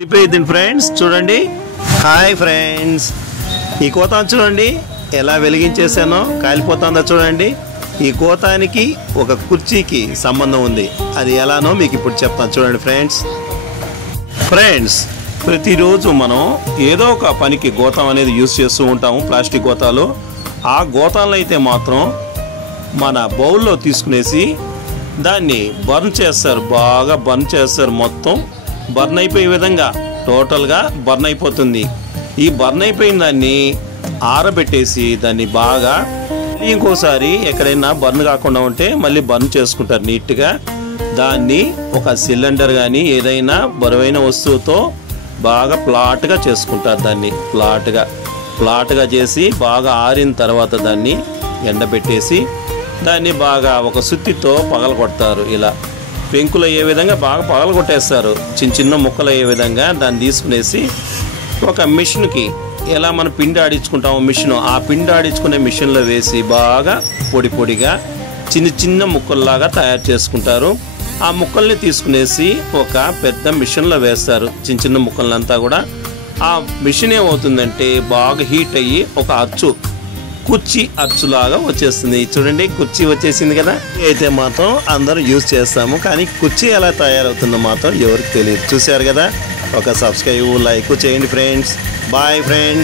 తిప్పేద్దండి friends, చూడండి. Hi friends, ఈ కోతాన్ని చూడండి ఎలా వెలిగించేసానో, కాలిపోతుందో చూడండి. ఈ కోతానికి ఒక కుర్చీకి సంబంధం ఉంది. అది ఎలానో మీకు ఇప్పుడు చెప్తాను చూడండి ఫ్రెండ్స్. ప్రతిరోజు మనం ఏదో ఒక పనికి గోతం అనేది యూజ్ చేస్తూ ఉంటాము, ప్లాస్టిక్ గోతాలు. ఆ గోతాలను అయితే మాత్రం మన బౌల్లో తీసుకునేసి దాన్ని బర్న్ చేస్తారు, బాగా బర్న్ చేస్తారు. మొత్తం బర్న్ అయిపోయే విధంగా టోటల్గా బర్న్ అయిపోతుంది. ఈ బర్న్ అయిపోయిన దాన్ని ఆరబెట్టేసి దాన్ని బాగా ఇంకోసారి ఎక్కడైనా బర్న్ కాకుండా ఉంటే మళ్ళీ బర్న్ చేసుకుంటారు నీట్గా. దాన్ని ఒక సిలిండర్ కానీ ఏదైనా బరువైన వస్తువుతో బాగా ఫ్లాట్గా చేసుకుంటారు. దాన్ని ఫ్లాట్గా చేసి బాగా ఆరిన తర్వాత దాన్ని ఎండబెట్టేసి దాన్ని బాగా ఒక సుత్తితో పగలగొడతారు. ఇలా పెంకులు అయ్యే విధంగా బాగా పగలగొట్టేస్తారు. చిన్న ముక్కలు అయ్యే విధంగా దాన్ని తీసుకునేసి ఒక మిషన్కి, ఎలా మనం పిండి ఆడించుకుంటామో మిషన్, ఆ పిండి ఆడించుకునే మిషన్లో వేసి బాగా పొడిగా చిన్న ముక్కల్లాగా తయారు చేసుకుంటారు. ఆ ముక్కల్ని తీసుకునేసి ఒక పెద్ద మిషన్లో వేస్తారు. చిన్న ముక్కలంతా కూడా. ఆ మిషన్ ఏమవుతుందంటే బాగా హీట్ అయ్యి ఒక కుర్చీ అచ్చులాగా వచ్చేస్తుంది. చూడండి, కుర్చీ వచ్చేసింది కదా. అయితే మాత్రం అందరూ యూజ్ చేస్తాము, కానీ కుర్చీ ఎలా తయారవుతుందో మాత్రం ఎవరికి తెలియదు. చూశారు కదా. ఒక సబ్స్క్రైబ్, లైక్ చేయండి ఫ్రెండ్స్. Bye friends.